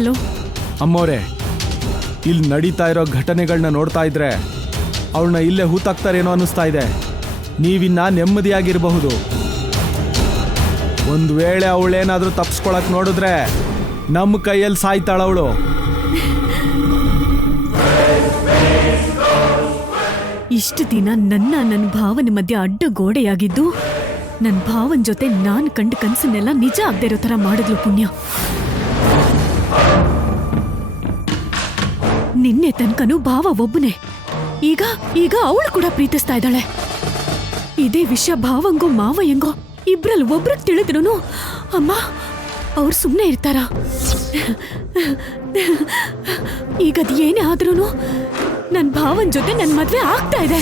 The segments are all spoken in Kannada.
ಹಲೋ ಅಮ್ಮೋರೆ, ಇಲ್ಲಿ ನಡೀತಾ ಇರೋ ಘಟನೆಗಳನ್ನ ನೋಡ್ತಾ ಇದ್ರೆ ಅವಳನ್ನ ಇಲ್ಲೇ ಹೂತಾಕ್ತಾರೇನೋ ಅನ್ನಿಸ್ತಾ ಇದೆ. ನೀವಿನ್ನ ನೆಮ್ಮದಿಯಾಗಿರಬಹುದು. ಒಂದು ವೇಳೆ ಅವಳೇನಾದ್ರೂ ತಪ್ಪಿಸ್ಕೊಳಕ್ ನೋಡಿದ್ರೆ ನಮ್ಮ ಕೈಯಲ್ಲಿ ಸಾಯ್ತಾಳವಳು. ಇಷ್ಟು ದಿನ ನನ್ನ ಭಾವನ ಮಧ್ಯೆ ಅಡ್ಡ ಗೋಡೆಯಾಗಿದ್ದು ನನ್ನ ಭಾವನ ಜೊತೆ ನಾನು ಕಂಡ ಕನಸನ್ನೆಲ್ಲ ನಿಜ ಆಗದೆ ಇರೋ ಥರ ಮಾಡಿದ್ಲು ಪುಣ್ಯ. ನಿನ್ನೆ ತನಕನೂ ಭಾವ ಒಬ್ಬನೇ, ಈಗ ಅವಳು ಕೂಡ ಪ್ರೀತಿಸ್ತಾ ಇದ್ದಾಳೆ. ಇದೇ ವಿಷಯ ಭಾವಂಗೋ ಮಾವಯ್ಯಂಗೋ ಇಬ್ರಲ್ಲಿ ಒಬ್ರಿಗೆ ತಿಳಿದ್ರು ಅಮ್ಮ ಅವ್ರು ಸುಮ್ಮನೆ ಇರ್ತಾರ? ಈಗದು ಏನೇ ಆದ್ರೂ ನನ್ನ ಭಾವನ ಜೊತೆ ನನ್ನ ಮದ್ವೆ ಆಗ್ತಾ ಇದೆ.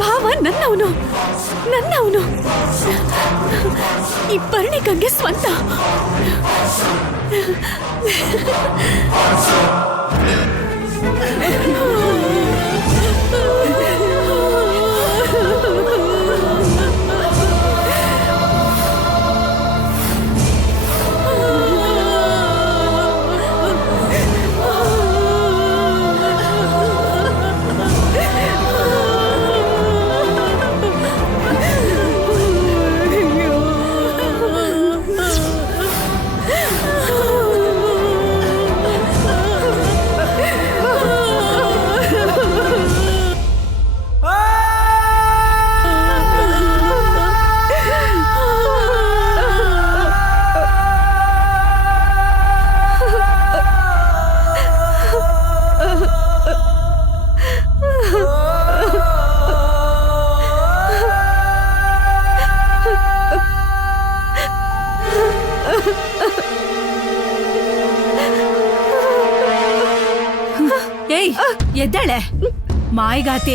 ಭಾವ ನನ್ನವನು. ಈ ಪರಿಣಿಕಂಗೆ ಸ್ವಂತ. ಏಯ್ ಎದ್ದಾಳೆ ಮಾಯಿಗಾತಿ.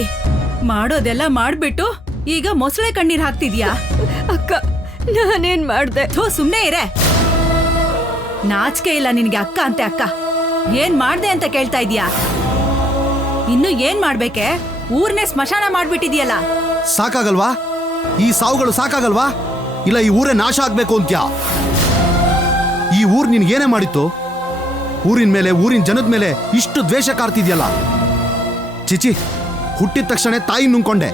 ಮಾಡೋದೆಲ್ಲ ಮಾಡ್ಬಿಟ್ಟು ಈಗ ಮೊಸಳೆ ಕಣ್ಣೀರ್ ಹಾಕ್ತಿದ್ಯಾ? ಅಕ್ಕ ನಾನೇನ್ ಮಾಡ್ದೆ? ಸುಮ್ನೆ ಇರೆ. ನಾಚಿಕೆ ಇಲ್ಲ ನಿನ್ಗೆ ಅಕ್ಕ ಅಂತೆ ಅಕ್ಕ. ಏನ್ ಮಾಡ್ದೆ ಅಂತ ಕೇಳ್ತಾ ಇದೀಯಾ? ಇನ್ನು ಏನ್ ಮಾಡ್ಬೇಕೆ? ಊರ್ನೇ ಸ್ಮಶಾನ ಮಾಡ್ಬಿಟ್ಟಿದ್ಯಲ್ಲ. ಸಾಕಾಗಲ್ವಾ? ಈ ಸಾವುಗಳು ಸಾಕಾಗಲ್ವಾ? ಇಲ್ಲ ಈ ಊರೇ ನಾಶ ಆಗ್ಬೇಕು ಅಂತ್ಯಾ? ಈ ಊರ್ ನಿನ್ಗೇನೇ ಮಾಡಿತ್ತು? ಊರಿನ ಮೇಲೆ, ಊರಿನ ಜನದ ಮೇಲೆ ಇಷ್ಟು ದ್ವೇಷ ಕಾರ್ತಿದ್ಯಲ್ಲ. ಚಿಚಿ, ಹುಟ್ಟಿದ ತಕ್ಷಣ ತಾಯಿ ನುಂಗ್ಕೊಂಡೆ.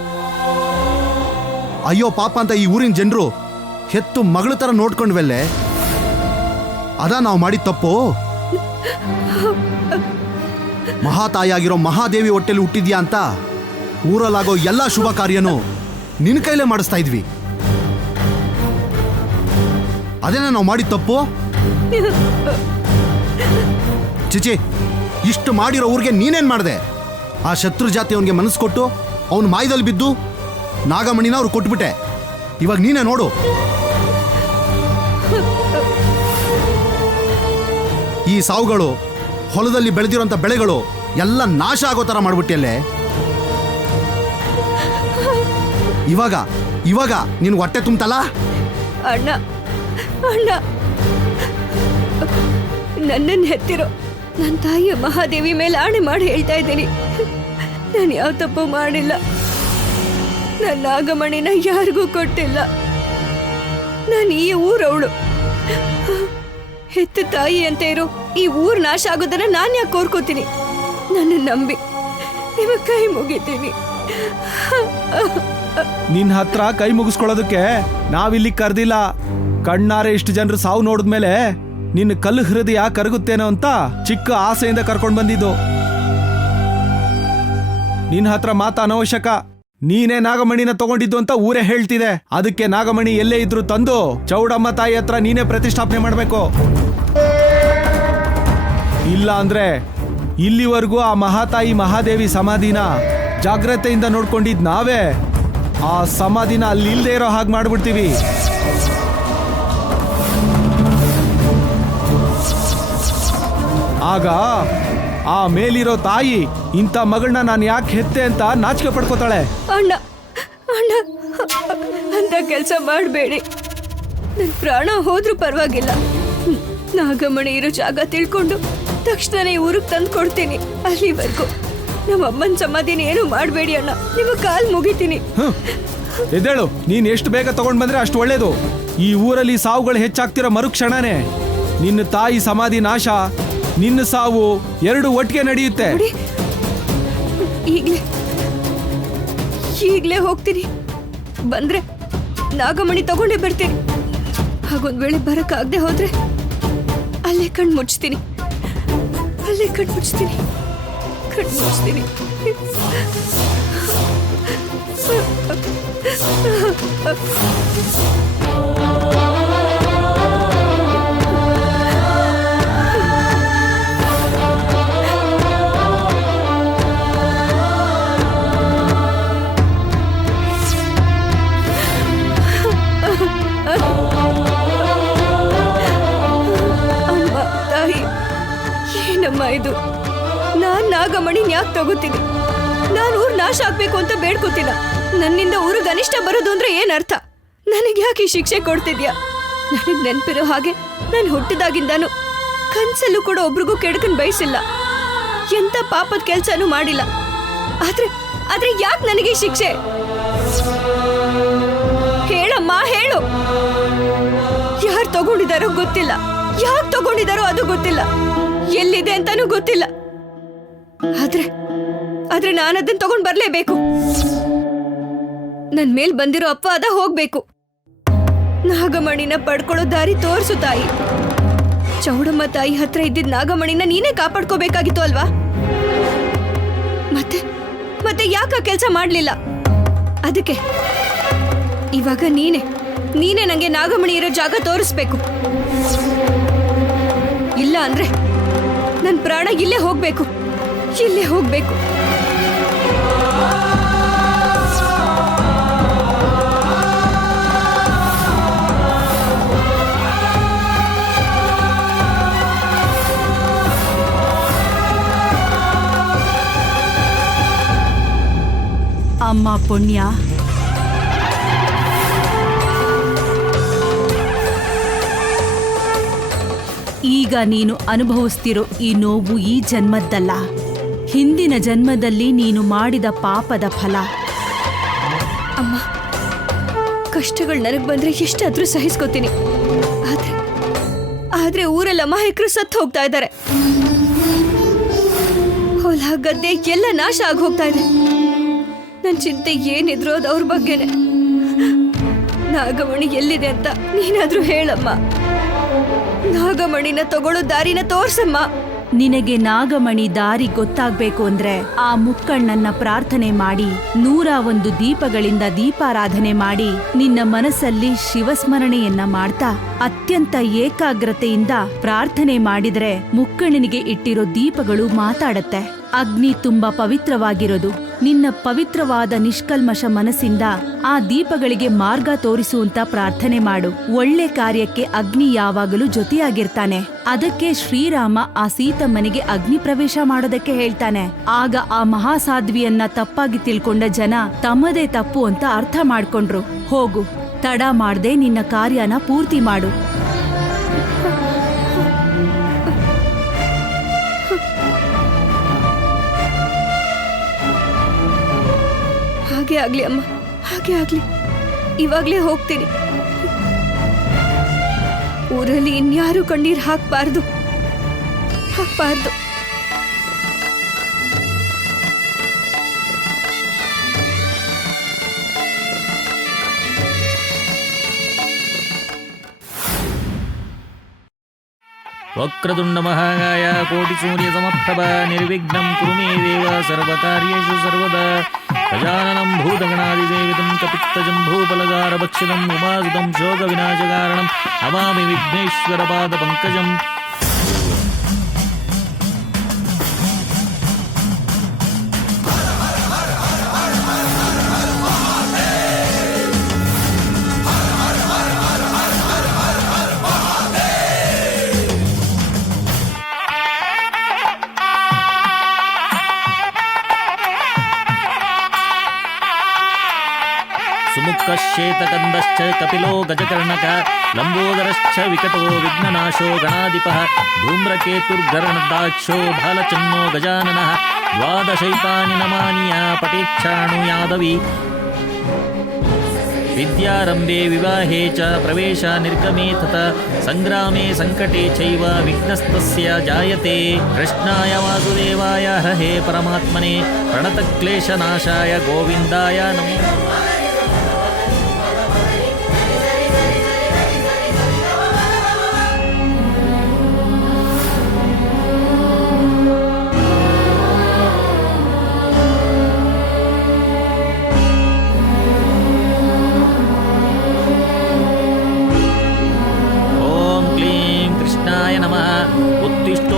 ಅಯ್ಯೋ ಪಾಪ ಅಂತ ಈ ಊರಿನ ಜನರು ಹೆತ್ತು ಮಗಳ ತರ ನೋಡ್ಕೊಂಡ್ವೆಲ್ಲೆ. ಅದ ನಾವು ಮಾಡಿದ ತಪ್ಪು. ಮಹಾತಾಯಿಯಾಗಿರೋ ಮಹಾದೇವಿ ಹೊಟ್ಟೆಲಿ ಹುಟ್ಟಿದ್ಯಾ ಅಂತ ಊರಲ್ಲಾಗೋ ಎಲ್ಲಾ ಶುಭ ಕಾರ್ಯನೂ ನಿನ್ನ ಕೈಲೇ ಮಾಡಿಸ್ತಾ ಇದ್ವಿ. ಅದೇನ ನಾವು ಮಾಡಿದ ತಪ್ಪು? ಚಿಚಿ, ಇಷ್ಟು ಮಾಡಿರೋ ಊರಿಗೆ ನೀನೇನ್ ಮಾಡಿದೆ? ಆ ಶತ್ರು ಜಾತಿ ಅವನಿಗೆ ಮನಸ್ಸು ಕೊಟ್ಟು ಅವನು ಮಾಯದಲ್ಲಿ ಬಿದ್ದು ನಾಗಮಣಿನ ಅವ್ರು ಕೊಟ್ಬಿಟ್ಟೆ. ಇವಾಗ ನೀನೇ ನೋಡು. ಈ ಸಾವುಗಳು, ಹೊಲದಲ್ಲಿ ಬೆಳೆದಿರೋಂಥ ಬೆಳೆಗಳು ಎಲ್ಲ ನಾಶ ಆಗೋ ಥರ ಮಾಡ್ಬಿಟ್ಟಿಯಲ್ಲೇ. ಇವಾಗ ನಿನ್ ಹೊಟ್ಟೆ ತುಂಬತಲ್ಲ? ಅಣ್ಣ ನನ್ನನ್ನು ಹೆತ್ತಿರೋ ನನ್ನ ತಾಯಿಯ ಮಹಾದೇವಿ ಮೇಲೆ ಆಣೆ ಮಾಡಿ ಹೇಳ್ತಾ ಇದ್ದೀನಿ, ನಾನು ಯಾವ ತಪ್ಪು ಮಾಡಿಲ್ಲ. ನನ್ನ ನಾಗಮಣಿನ ಯಾರಿಗೂ ಕೊಟ್ಟಿಲ್ಲ. ನಾನು ಈ ಊರವಳು. ಹೆತ್ತ ತಾಯಿ ಅಂತ ಇರೋ ಈ ಊರ್ ನಾಶ ಆಗೋದನ್ನ ನಾನು ಯಾಕೆ ಕೋರ್ಕೋತೀನಿ? ನನ್ನ ನಂಬಿ ನಿಮ್ಮ ಕೈ ಮುಗಿತೀನಿ. ನಿನ್ನ ಹತ್ರ ಕೈ ಮುಗಿಸ್ಕೊಳ್ಳೋದಕ್ಕೆ ನಾವಿಲ್ಲಿ ಕರೆದಿಲ್ಲ. ಕಣ್ಣಾರೆ ಇಷ್ಟು ಜನರು ಸಾವು ನೋಡಿದ್ಮೇಲೆ ನಿನ್ನ ಕಲ್ಲು ಹೃದಯ ಕರಗುತ್ತೇನೋ ಅಂತ ಚಿಕ್ಕ ಆಸೆಯಿಂದ ಕರ್ಕೊಂಡು ಬಂದಿದ್ದು. ನಿನ್ನ ಹತ್ರ ಮಾತಾ ಅನವಶ್ಯಕ. ನೀನೇ ನಾಗಮಣಿನ ತಗೊಂಡಿದ್ದು ಅಂತ ಊರೇ ಹೇಳ್ತಿದೆ. ಅದಕ್ಕೆ ನಾಗಮಣಿ ಎಲ್ಲೇ ಇದ್ರು ತಂದು ಚೌಡಮ್ಮ ತಾಯಿ ಹತ್ರ ನೀನೇ ಪ್ರತಿಷ್ಠಾಪನೆ ಮಾಡಬೇಕು. ಇಲ್ಲ ಅಂದ್ರೆ ಇಲ್ಲಿವರೆಗೂ ಆ ಮಹಾತಾಯಿ ಮಹಾದೇವಿ ಸಮಾಧಿನ ಜಾಗ್ರತೆಯಿಂದ ನೋಡ್ಕೊಂಡಿದ್ ನಾವೇ ಆ ಸಮಾಧಿನ ಅಲ್ಲಿ ಇಲ್ದೇ ಇರೋ ಹಾಗೆ ಮಾಡ್ಬಿಡ್ತೀವಿ. ಆಗ ಆ ಮೇಲಿರೋ ತಾಯಿ ಇಂಥ ಮಗಳನ್ನ ನಾನು ಯಾಕೆ ಹೆತ್ತೆ ಅಂತ ನಾಚಿಕೆ ಪಡ್ಕೋತಾಳೆ. ಅಣ್ಣ ಅಣ್ಣ ಅಂತ ಕೆಲಸ ಮಾಡಬೇಡಿ. ನನ್ನ ಪ್ರಾಣ ಹೋದ್ರೂ ಪರವಾಗಿಲ್ಲ. ನಾಗಮಣಿ ಇರೋ ಜಾಗ ತಿಳ್ಕೊಂಡು ತಕ್ಷಣನೇ ಊರಿಗೆ ತಂದು ಕೊಡ್ತೀನಿ. ಅಲ್ಲಿವರೆಗೂ ನಮ್ಮ ಅಮ್ಮನ ಸಮಾಧಿನ ಏನು ಮಾಡಬೇಡಿ ಅಣ್ಣ. ನಿಮ್ಮ ಕಾಲ್ ಮುಗಿತೀನಿ. ಎದ್ದೇಳು. ನೀನ್ ಎಷ್ಟು ಬೇಗ ತಗೊಂಡ್ ಬಂದ್ರೆ ಅಷ್ಟು ಒಳ್ಳೇದು. ಈ ಊರಲ್ಲಿ ಸಾವುಗಳು ಹೆಚ್ಚಾಗ್ತಿರೋ ಮರುಕ್ಷಣನೇ ನಿನ್ನ ತಾಯಿ ಸಮಾಧಿ ನಾಶ, ನಿನ್ನ ಸಾವು ಎರಡು ಒಟ್ಟಿಗೆ ನಡೆಯುತ್ತೆ. ನೋಡಿ, ಈಗ್ಲೇ ಹೋಗ್ತೀನಿ. ಬಂದ್ರೆ ನಾಗಮಣಿ ತಗೊಂಡೇ ಬರ್ತೀನಿ. ಹಾಗೊಂದ್ ವೇಳೆ ಬರಕ್ಕಾಗದೆ ಹೋದ್ರೆ ಅಲ್ಲೇ ಕಣ್ ಮುಚ್ತೀನಿ. ಅಮ್ಮ ತಾಯಿ, ಏನಮ್ಮ ಇದು? ನಾನ್ ನಾಗಮಣಿ ಯಾಕೆ ತಗೋತೀನಿ? ನಾನು ಊರ್ ನಾಶ ಆಗ್ಬೇಕು ಅಂತ ಬೇಡ್ಕೋತೀನ? ನನ್ನಿಂದ ಊರಿಗೆ ಅನಿಷ್ಟ ಬರೋದು ಅಂದ್ರೆ ಏನ್ ಅರ್ಥ? ನನಗೆ ಯಾಕೆ ಈ ಶಿಕ್ಷೆ ಕೊಡ್ತಿದ್ಯಾ? ನನಗ್ ನೆನ್ಪಿರೋ ಹಾಗೆ ನಾನು ಹುಟ್ಟಿದಾಗಿಂದಾನು ಕನ್ಸಲ್ಲೂ ಕೂಡ ಒಬ್ರಿಗೂ ಕೆಡಕನ್ ಬಯಸಿಲ್ಲ. ಎಂತ ಪಾಪದ ಕೆಲ್ಸನೂ ಮಾಡಿಲ್ಲ. ಆದ್ರೆ ಯಾಕೆ ನನಗೆ ಈ ಶಿಕ್ಷೆ? ಹೇಳಮ್ಮ, ಹೇಳು. ಯಾರು ತಗೊಂಡಿದಾರೋ ಗೊತ್ತಿಲ್ಲ, ಯಾಕೆ ತಗೊಂಡಿದಾರೋ ಅದು ಗೊತ್ತಿಲ್ಲ, ಎಲ್ಲಿದೆ ಅಂತಾನೂ ಗೊತ್ತಿಲ್ಲ. ಆದ್ರೆ ನಾನು ಅದನ್ನ ತಗೊಂಡ್ ಬರ್ಲೇಬೇಕು. ನನ್ ಮೇಲ್ ಬಂದಿರೋ ಅಪವಾದ ಹೋಗ್ಬೇಕು. ನಾಗಮಣಿನ ಪಡ್ಕೊಳ್ಳೋ ದಾರಿ ತೋರ್ಸು ತಾಯಿ. ಚೌಡಮ್ಮ ತಾಯಿ ಹತ್ರ ಇದ್ದಿದ್ ನಾಗಮಣಿನ ನೀನೇ ಕಾಪಾಡ್ಕೋಬೇಕಾಗಿತ್ತು ಅಲ್ವಾ? ಮತ್ತೆ ಯಾಕ ಕೆಲಸ ಮಾಡ್ಲಿಲ್ಲ? ಅದಕ್ಕೆ ಇವಾಗ ನೀನೇ ನಂಗೆ ನಾಗಮಣಿ ಇರೋ ಜಾಗ ತೋರಿಸ್ಬೇಕು. ಇಲ್ಲ ಅಂದ್ರೆ ನನ್ ಪ್ರಾಣ ಇಲ್ಲೇ ಹೋಗ್ಬೇಕು. ಅಮ್ಮ ಪುಣ್ಯ, ಈಗ ನೀನು ಅನುಭವಿಸ್ತಿರೋ ಈ ನೋವು ಈ ಜನ್ಮದ್ದಲ್ಲ, ಹಿಂದಿನ ಜನ್ಮದಲ್ಲಿ ನೀನು ಮಾಡಿದ ಪಾಪದ ಫಲ. ಅಮ್ಮ, ಕಷ್ಟಗಳು ನನಗ್ ಬಂದ್ರೆ ಎಷ್ಟಾದ್ರೂ ಸಹಿಸ್ಕೋತೀನಿ. ಆದ್ರೆ ಊರೆಲ್ಲ ಅಮಾಯಕರು ಸತ್ತು ಹೋಗ್ತಾ ಇದ್ದಾರೆ. ಹೊಲ ಗದ್ದೆ ಎಲ್ಲ ನಾಶ ಆಗಿ ಹೋಗ್ತಾ ಇದೆ. ನನ್ ಚಿಂತೆ ಏನಿದ್ರು ಅದು ಅವ್ರ ಬಗ್ಗೆನೆ. ನಾಗಮಣಿ ಎಲ್ಲಿದೆ ಅಂತ ನೀನಾದ್ರೂ ಹೇಳಮ್ಮ. ನಾಗಮಣಿನ ತಗೊಳ್ಳೋ ದಾರಿನ ತೋರ್ಸಮ್ಮ. ನಿನಗೆ ನಾಗಮಣಿ ದಾರಿ ಗೊತ್ತಾಗ್ಬೇಕು ಅಂದ್ರೆ ಆ ಮುಕ್ಕಣ್ಣನ್ನ ಪ್ರಾರ್ಥನೆ ಮಾಡಿ 101 ದೀಪಗಳಿಂದ ದೀಪಾರಾಧನೆ ಮಾಡಿ ನಿನ್ನ ಮನಸ್ಸಲ್ಲಿ ಶಿವಸ್ಮರಣೆಯನ್ನ ಮಾಡ್ತಾ ಅತ್ಯಂತ ಏಕಾಗ್ರತೆಯಿಂದ ಪ್ರಾರ್ಥನೆ ಮಾಡಿದ್ರೆ ಮುಕ್ಕಣ್ಣನಿಗೆ ಇಟ್ಟಿರೋ ದೀಪಗಳು ಮಾತಾಡತ್ತೆ. ಅಗ್ನಿ ತುಂಬಾ ಪವಿತ್ರವಾಗಿರೋದು. ನಿನ್ನ ಪವಿತ್ರವಾದ ನಿಷ್ಕಲ್ಮಶ ಮನಸ್ಸಿಂದ ಆ ದೀಪಗಳಿಗೆ ಮಾರ್ಗ ತೋರಿಸುವಂತ ಪ್ರಾರ್ಥನೆ ಮಾಡು. ಒಳ್ಳೆ ಕಾರ್ಯಕ್ಕೆ ಅಗ್ನಿ ಯಾವಾಗಲೂ ಜೊತೆಯಾಗಿರ್ತಾನೆ. ಅದಕ್ಕೆ ಶ್ರೀರಾಮ ಆ ಸೀತಮ್ಮನಿಗೆ ಅಗ್ನಿ ಪ್ರವೇಶ ಮಾಡೋದಕ್ಕೆ ಹೇಳ್ತಾನೆ. ಆಗ ಆ ಮಹಾಸಾಧ್ವಿಯನ್ನ ತಪ್ಪಾಗಿ ತಿಳ್ಕೊಂಡ ಜನ ತಮ್ಮದೇ ತಪ್ಪು ಅಂತ ಅರ್ಥ ಮಾಡ್ಕೊಂಡ್ರು. ಹೋಗು, ತಡ ಮಾಡ್ದೆ ನಿನ್ನ ಕಾರ್ಯನ ಪೂರ್ತಿ ಮಾಡು. ಹಾಗೆ ಆಗ್ಲಿ ಅಮ್ಮ, ಹಾಗೆ ಆಗ್ಲಿ. ಇವಾಗ್ಲೇ ಹೋಗ್ತೀನಿ. ಊರಲ್ಲಿ ಇನ್ಯಾರು ಕಣ್ಣೀರ್ ಹಾಕ್ಬಾರ್ದು. ವಕ್ರತುಂಡ ಮಹಾಕಾಯ ಕೋಟಿ ಸೂರ್ಯ ಸಮಪ್ರಭ ನಿರ್ವಿಘ್ನಂ ಕುರು ಮೇ ದೇವ ಸರ್ವಕಾರ್ಯೇಷು ಸರ್ವದಾ. ಗಜಾನನಂ ಭೂತಗಣಾದಿಸೇವಿತಂ ಕಪಿತ್ತಜಂಭೂಫಲಧಾರ ಭಕ್ಷಿತಂ ಉಮಾಸುತಂ ಶೋಕ ವಿನಾಶಕಾರಣಂ ನಮಾಮಿ ವಿಘ್ನೇಶ್ವರ ಪಾದ ಪಂಕಜಂ. ಸುಮುಖಶ್ಚೇತಕಂದಶ್ಚ ಕಪಿಲೋ ಗಜಕರ್ಣಕ ಲಂಬೋದರಶ್ಚ ವಿಕಟೋ ವಿಘ್ನನಾಶೋ ಗಣಾಧಿಪಃ ಧೂಮ್ರಕೇತುರ್ಗರಣದಾಕ್ಷೋ ಬಾಲಚನ್ನೋ ಗಜಾನನಃ ದ್ವಾದಶೈತಾನಿ ನಮಾನಿಯ ಪಟೇಚ್ಛಾಣು ಯಾದವಿ. ವಿದ್ಯಾರಂಭೆ ವಿವಾಹೇ ಚ ಪ್ರವೇಶ ನಿರ್ಗಮೇ ತಥಾ ಸಂಗ್ರಾಮೇ ಸಂಕಟೇ ಚೈವ ವಿಘ್ನಸ್ತಸ್ಯ ಜಾಯತೆ. ಕೃಷ್ಣಾಯ ವಾಸುದೇವಾಯ ಹರಹೇ ಪರಮಾತ್ಮನೆ ಪ್ರಣತಕ್ಲೇಶನಾಶಾಯ ಗೋವಿಂದಾಯ ನಮೋ.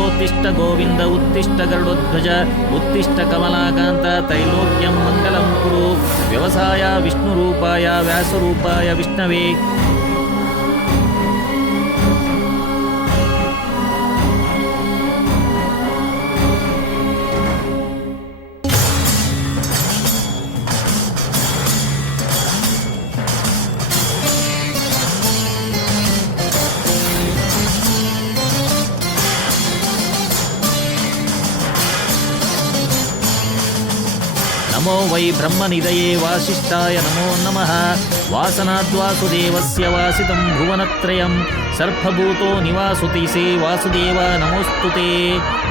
उत्तिष्ठ गोविंद उत्तिष्ठ गरुडध्वज उत्तिष्ठ कमलाकांत त्रैलोक्यं मंगलं कुरु. व्यवसाय विष्णुरूपाय व्यासरूपाय विष्णवे. नमो वै ब्रह्मनिधये वासिष्ठाय नमो नमः. वासनाद्वासुदेवस्य वासितं भुवनत्रयं सर्पभूतो निवासुतिसे वासुदेव नमोस्तुते.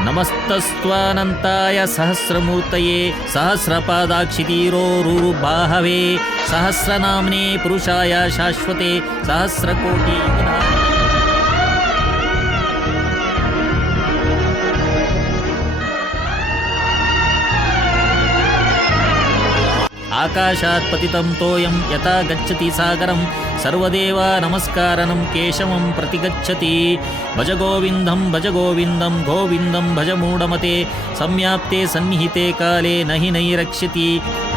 नमस्तस्त्वानन्ताय सहस्रमूर्तये सहस्रपादाक्षितीरोरुबाहवे सहस्रनाम्ने पुरुषाय शाश्वते सहस्रकोटि. आकाशात् पतितं तोयं यथा गच्छति सागरं सर्वदेवा नमस्कारणं केशवं प्रतिगच्छति. भज गोविन्दं गोविन्दं भज मूढमते. सम्याप्ते सन्निहिते काले नहि रक्षति.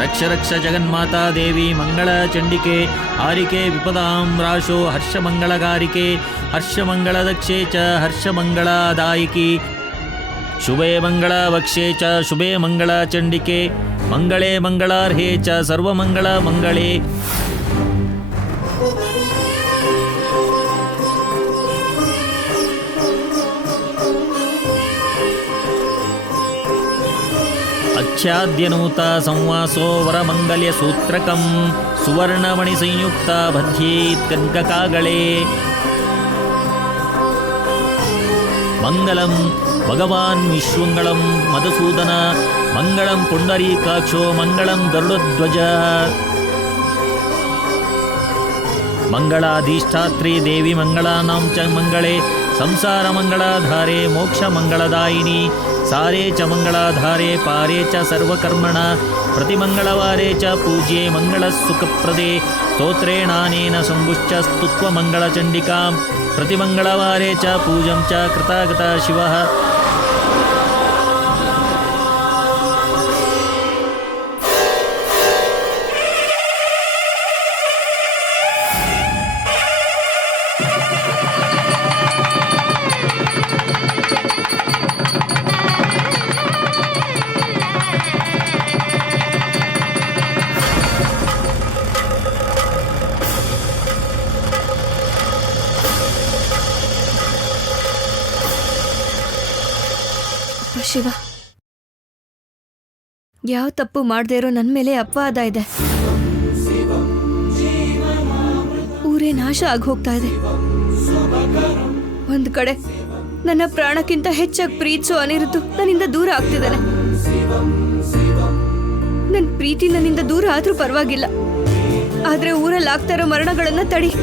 रक्ष रक्ष जगन्माता देवी मङ्गलचण्डिके आरिके विपदां राशो हर्षमङ्गलगारिके हर्षमङ्गलदक्षे च हर्षमङ्गलदायिकी. शुभे मंगलावक्षे च शुभे मंगलाचंडिके मंगले मंगलार्हे च सर्वमंगल मंगले. अच्छाद्यनूता संवासो वरमंगल्य सूत्रकं सुवर्णमणि संयुक्ता बध्येत् कनकागळे. मंगलम भगवान् विश्वंगलं मधुसूदन मंगलं पुंडरीकाक्षो मंगलं गरुडध्वज. मंगलाधिष्ठात्री देवी मंगलानां च मंगले संसार मंगलाधारे मोक्ष मंगलदायिनी. सारे च मंगलाधारे पारे च सर्वकर्मण प्रतिमंगलवारे च पूज्ये मंगलसुखप्रदे. स्तोत्रेणानेन संगुश्च स्तुत्व मंगलचंडिकां प्रतिमंगलवारे च पूजं च कृतागत शिवः. ಶಿವ, ಯಾವ ತಪ್ಪು ಮಾಡದೇ ಇರೋ ನನ್ನ ಮೇಲೆ ಅಪವಾದ ಇದೆ. ಊರೇ ನಾಶ ಆಗಿ ಹೋಗ್ತಾ ಇದೆ. ಒಂದ್ ಕಡೆ ನನ್ನ ಪ್ರಾಣಕ್ಕಿಂತ ಹೆಚ್ಚಾಗಿ ಪ್ರೀತಿಸೋ ಅನಿರುದ್ಧು ನನ್ನಿಂದ ದೂರ ಆಗ್ತಿದ್ದಾನೆ. ನನ್ನ ಪ್ರೀತಿ ನನ್ನಿಂದ ದೂರ ಆದ್ರೂ ಪರವಾಗಿಲ್ಲ, ಆದ್ರೆ ಊರಲ್ಲಿ ಆಗ್ತಾ ಇರೋ ಮರಣಗಳನ್ನ ತಡಿ.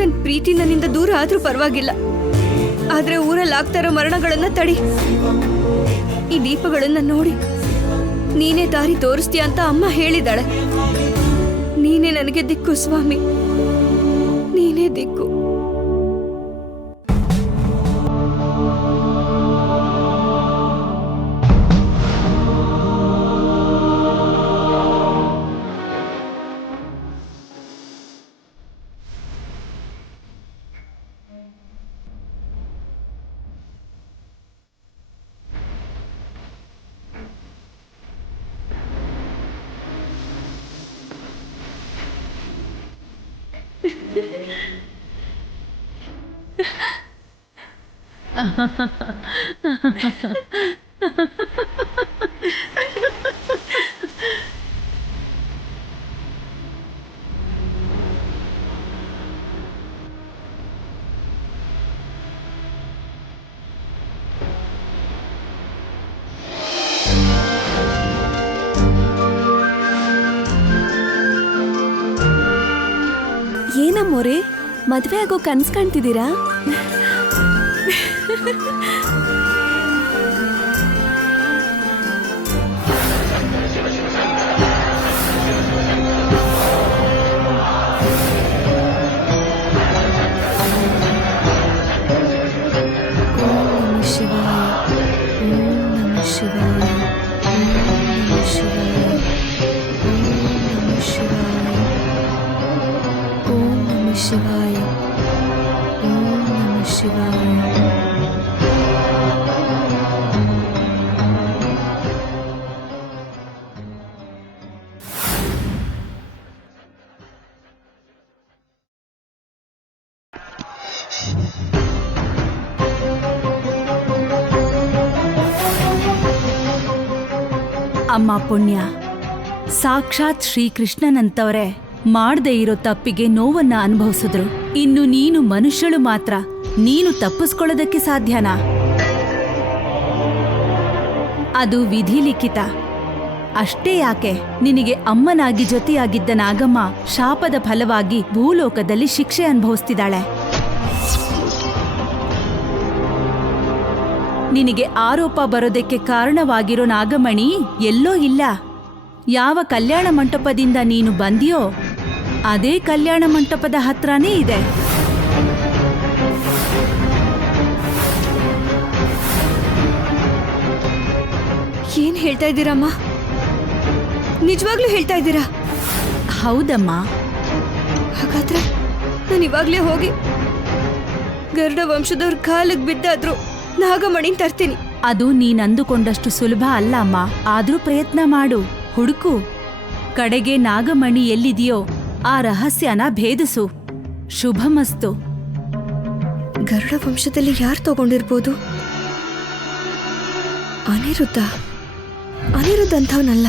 ನನ್ನ ಪ್ರೀತಿ ನನ್ನಿಂದ ದೂರ ಆದ್ರೂ ಪರವಾಗಿಲ್ಲ, ಆದ್ರೆ ಊರಲ್ಲಿ ಆಗ್ತಾ ಇರೋ ಮರಣಗಳನ್ನ ತಡಿ. ಈ ದೀಪಗಳನ್ನ ನೋಡಿ ನೀನೇ ದಾರಿ ತೋರಿಸ್ತೀಯ ಅಂತ ಅಮ್ಮ ಹೇಳಿದಾಳೆ. ನೀನೇ ನನಗೆ ದಿಕ್ಕು ಸ್ವಾಮಿ, ನೀನೇ ದಿಕ್ಕು. ಅವರೇ, ಮದ್ವೆ ಆಗೋ ಕನ್ಸ್ ಕಾಣ್ತಿದ್ದೀರಾ? ಶಿವಾಯ ಓಂ ನಮಃ ಶಿವಾಯ. ಅಮ್ಮ ಪುಣ್ಯ, ಸಾಕ್ಷಾತ್ ಶ್ರೀಕೃಷ್ಣನಂತವ್ರೆ ಮಾಡದೇ ಇರೋ ತಪ್ಪಿಗೆ ನೋವನ್ನ ಅನುಭವಿಸಿದ್ರು. ಇನ್ನು ನೀನು ಮನುಷ್ಯಳು ಮಾತ್ರ, ನೀನು ತಪ್ಪಿಸ್ಕೊಳ್ಳೋದಕ್ಕೆ ಸಾಧ್ಯನಾ? ಅದು ವಿಧಿಲಿಖಿತ. ಅಷ್ಟೇ ಯಾಕೆ, ನಿನಗೆ ಅಮ್ಮನಾಗಿ ಜೊತೆಯಾಗಿದ್ದ ನಾಗಮ್ಮ ಶಾಪದ ಫಲವಾಗಿ ಭೂಲೋಕದಲ್ಲಿ ಶಿಕ್ಷೆ ಅನುಭವಿಸ್ತಿದ್ದಾಳೆ. ನಿನಗೆ ಆರೋಪ ಬರೋದಕ್ಕೆ ಕಾರಣವಾಗಿರೋ ನಾಗಮಣಿ ಎಲ್ಲೋ ಇಲ್ಲ. ಯಾವ ಕಲ್ಯಾಣ ಮಂಟಪದಿಂದ ನೀನು ಬಂದಿಯೋ ಅದೇ ಕಲ್ಯಾಣ ಮಂಟಪದ ಹತ್ರನೇ ಇದೆ. ಏನ್ ಹೇಳ್ತಾ ಇದ್ದೀರಮ್ಮ? ನಿಜವಾಗ್ಲೂ ಹೇಳ್ತಾ ಇದ್ದೀರಾ? ಹೌದಮ್ಮ. ಹಾಗಾದ್ರೆ ನಾನು ಇವಾಗ್ಲೇ ಹೋಗಿ ಗರುಡ ವಂಶದವ್ರ ಕಾಲಿಗೆ ಬಿದ್ದಾದ್ರು ನಾಗಮಣಿನ್ ತರ್ತೀನಿ. ಅದು ನೀನಂದುಕೊಂಡಷ್ಟು ಸುಲಭ ಅಲ್ಲ ಅಮ್ಮ. ಆದ್ರೂ ಪ್ರಯತ್ನ ಮಾಡು, ಹುಡುಕು. ಕಡೆಗೆ ನಾಗಮಣಿ ಎಲ್ಲಿದೆಯೋ ಆ ರಹಸ್ಯನ ಭೇದಿಸು. ಶುಭಮಸ್ತು. ಗರುಡ ವಂಶದಲ್ಲಿ ಯಾರು ತಗೊಂಡಿರ್ಬೋದು? ಅನಿರುದ್ಧ. ಅನಿರುದ್ಧ ಅಂಥವನಲ್ಲ.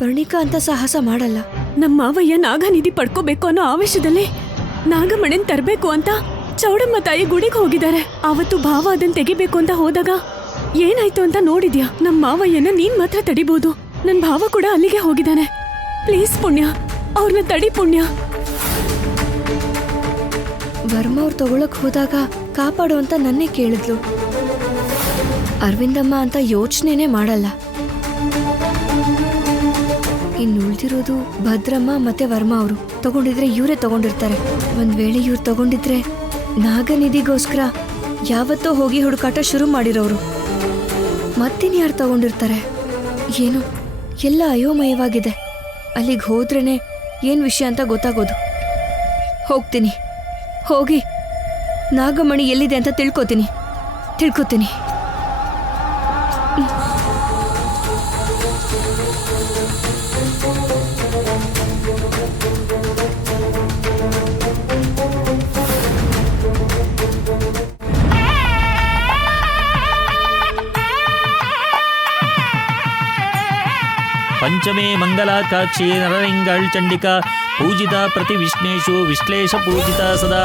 ಪರ್ಣಿಕಾ ಅಂತ ಸಾಹಸ ಮಾಡಲ್ಲ. ನಮ್ಮ ಮಾವಯ್ಯ ನಾಗನಿಧಿ ಪಡ್ಕೋಬೇಕು ಅನ್ನೋ ಆವೇಶದಲ್ಲಿ ನಾಗಮಣಿನ್ ತರಬೇಕು ಅಂತ ಚೌಡಮ್ಮ ತಾಯಿ ಗುಡಿಗೆ ಹೋಗಿದ್ದಾರೆ. ಅವತ್ತು ಭಾವ ಅದನ್ನ ತೆಗಿಬೇಕು ಅಂತ ಹೋದಾಗ ಏನಾಯ್ತು ಅಂತ ನೋಡಿದ್ಯಾ? ನಮ್ಮ ಮಾವಯ್ಯನ ನೀನ್ ಮಾತ್ರ ತಡಿಬಹುದು. ನನ್ ಭಾವ ಕೂಡ ಅಲ್ಲಿಗೆ ಹೋಗಿದ್ದಾನೆ. ಪ್ಲೀಸ್ ಪುಣ್ಯ, ಅವ್ರನ್ನ ತಡಿ ಪುಣ್ಯ. ವರ್ಮ ಅವ್ರು ತಗೊಳಕ್ ಹೋದಾಗ ಕಾಪಾಡು ಅಂತ ನನ್ನೇ ಕೇಳಿದ್ಲು. ಅರವಿಂದಮ್ಮ ಅಂತ ಯೋಚನೆನೇ ಮಾಡಲ್ಲ. ಇನ್ನು ಉಳಿದಿರೋದು ಭದ್ರಮ್ಮ ಮತ್ತೆ ವರ್ಮ ಅವರು. ತಗೊಂಡಿದ್ರೆ ಇವರೇ ತಗೊಂಡಿರ್ತಾರೆ. ಒಂದ್ ವೇಳೆ ಇವ್ರು ತಗೊಂಡಿದ್ರೆ ನಾಗನಿಧಿಗೋಸ್ಕರ ಯಾವತ್ತೋ ಹೋಗಿ ಹುಡುಕಾಟ ಶುರು ಮಾಡಿರೋರು. ಮತ್ತಿನ್ಯಾರು ತಗೊಂಡಿರ್ತಾರೆ? ಏನು ಎಲ್ಲ ಅಯೋಮಯವಾಗಿದೆ. ಅಲ್ಲಿಗೆ ಹೋದ್ರೇನೆ ಏನ್ ವಿಷಯ ಅಂತ ಗೊತ್ತಾಗೋದು. ಹೋಗ್ತೀನಿ, ಹೋಗಿ ನಾಗಮಣಿ ಎಲ್ಲಿದೆ ಅಂತ ತಿಳ್ಕೊತೀನಿ. ಪಂಚಮೇ ಮಂಗಲಾಕಾಕ್ಷಿ ನರಲಿಂಗಳ್ ಚಂಡಿಕಾ ಪೂಜಿತಾ ಪ್ರತಿ ವಿಷ್ಣೇಶು ವಿಶ್ಲೇಷ ಪೂಜಿತಾ ಸದಾ.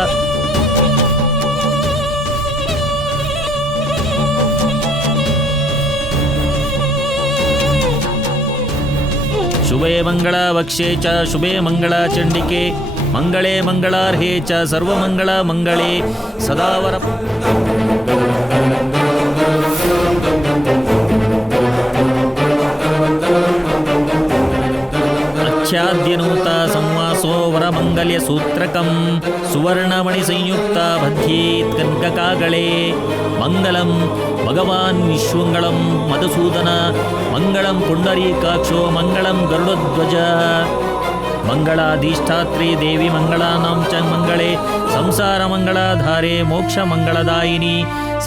ಶುಭೇ ಮಂಗಳ ವಕ್ಷೇ ಚ ಶುಭೇ ಮಂಗಳ ಚಂಡಿಕೆ ಮಂಗಳೇ ಮಂಗಳಾರ್ಹೇ ಚ ಸರ್ವಮಂಗಳ ಮಂಗಳೇ ಸದಾವರ. ಆಚ್ಛಾದ್ಯನೂತ ಸಂವಾಸೋ ವರಮಂಗಲ್ಯ ಸೂತ್ರಕಂ ಸುವರ್ಣಮಣಿ ಸಂಯುಕ್ತ ಬಧ್ಯೇತ್ ಕನಕಕಾಗಳೇ. ಮಂಗಲಂ ಭಗವಾನ್ ವಿಶ್ವಂಗಳಂ ಮಧುಸೂದನ ಮಂಗಳಂ ಪುಂಡರೀಕಾಕ್ಷೋ ಮಂಗಳಂ ಗರುಡಧ್ವಜ. ಮಂಗಳಾಧಿಷ್ಠಾತ್ರಿ ದೇವಿ ಮಂಗಳಾನಾಂ ಚ ಮಂಗಳೇ ಸಂಸಾರ ಮಂಗಳಾಧಾರೆ ಮೋಕ್ಷ ಮಂಗಳದಾಯಿನಿ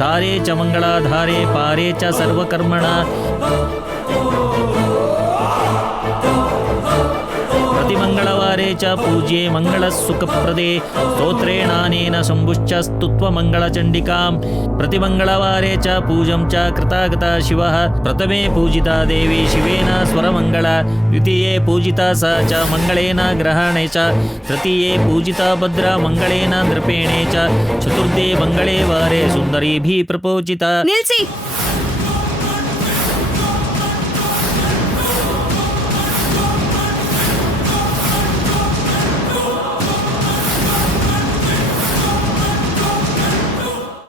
ಸಾರೇ ಚ ಮಂಗಳಾಧಾರೆ ಪಾರೇ ಚ ಸರ್ವಕರ್ಮಣ. ಪ್ರತಿಮಂಗಳವಾರೇ ಚ ಪೂಜ್ಯೆ ಮಂಗಳಸುಖಪ್ರದೇ ಸ್ತೋತ್ರೇಣಾನೇನ ಶಂಭುಶ್ಚ ಸ್ತುತ್ವ ಮಂಗಳಚಂಡಿಕಾಂ. ಪ್ರತಿಮಂಗಳವಾರೇ ಚ ಪೂಜಂ ಚ ಕೃತಾಗತ ಶಿವಃ. ಪ್ರಥಮೇ ಪೂಜಿತಾ ದೇವಿ ಶಿವೇನ ಸ್ವರಮಂಗಳ ದ್ವಿತೀಯೇ ಪೂಜಿತಾ ಸ ಚ ಮಂಗಳೇನ ಗ್ರಹಣೆ ಚ ತೃತೀಯೇ ಪೂಜಿತಾ ಭದ್ರಾ ಮಂಗಳೇನ ನೃಪೇಣೆ ಚ ಚತುರ್ಥೇ ಮಂಗಳೇ ವಾರೇ ಸುಂದರೀಭಿ ಪ್ರಪೋಚಿತ. ನಿಲ್ಸಿ.